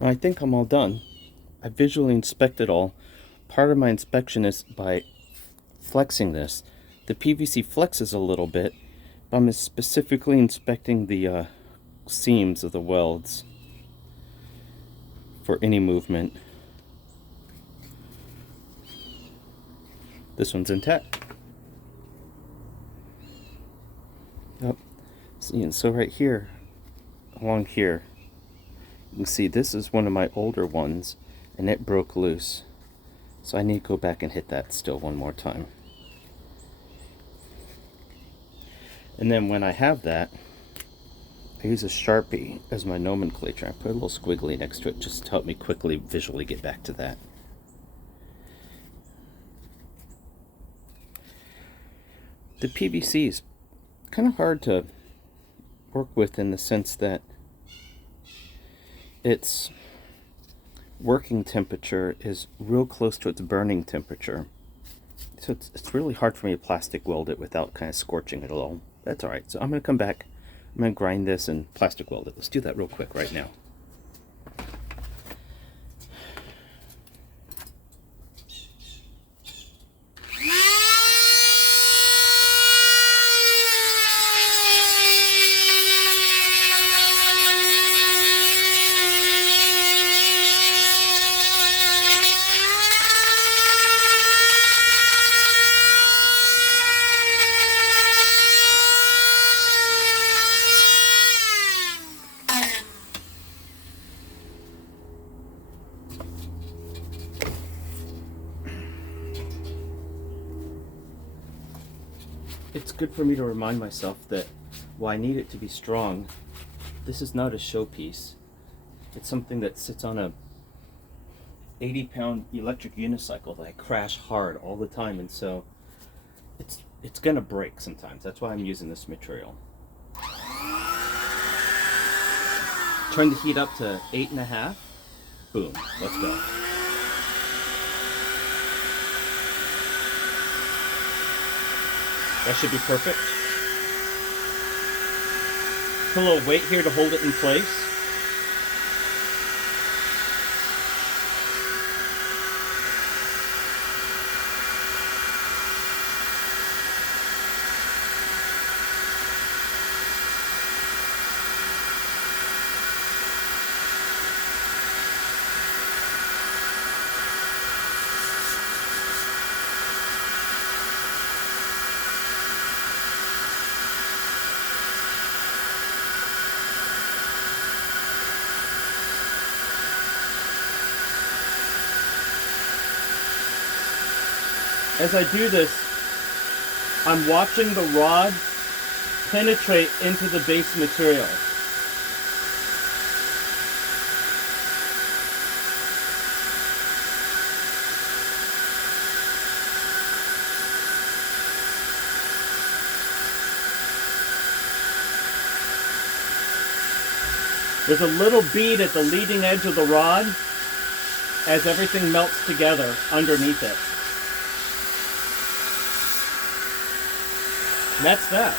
Now I think I'm all done. I visually inspected all. Part of my inspection is by flexing this. The PVC flexes a little bit, but I'm specifically inspecting the seams of the welds for any movement. This one's intact. Yep. See, and so right here, along here, you can see this is one of my older ones, and it broke loose. So I need to go back and hit that still one more time. And then when I have that, I use a Sharpie as my nomenclature. I put a little squiggly next to it just to help me quickly visually get back to that. The PVC is kind of hard to work with in the sense that its working temperature is real close to its burning temperature. So it's really hard for me to plastic weld it without kind of scorching it a little. That's alright. So I'm going to come back. I'm going to grind this and plastic weld it. Let's do that real quick right now. It's good for me to remind myself that while I need it to be strong, this is not a showpiece. It's something that sits on a 80-pound electric unicycle that I crash hard all the time, and so it's gonna break sometimes. That's why I'm using this material. Turn the heat up to 8.5. Boom, let's go. That should be perfect. Put a little weight here to hold it in place. As I do this, I'm watching the rod penetrate into the base material. There's a little bead at the leading edge of the rod as everything melts together underneath it. And that's that.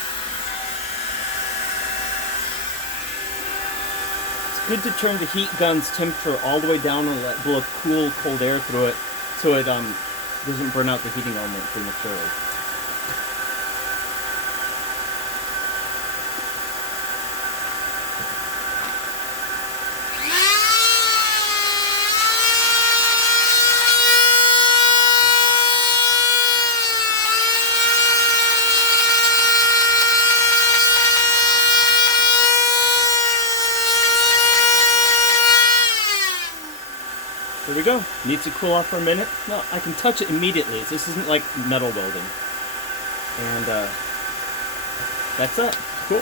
It's good to turn the heat gun's temperature all the way down and let blow cool, cold air through it so it doesn't burn out the heating element prematurely. There we go. Needs to cool off for a minute. No, I can touch it immediately. This isn't like metal welding. And that's it. Cool.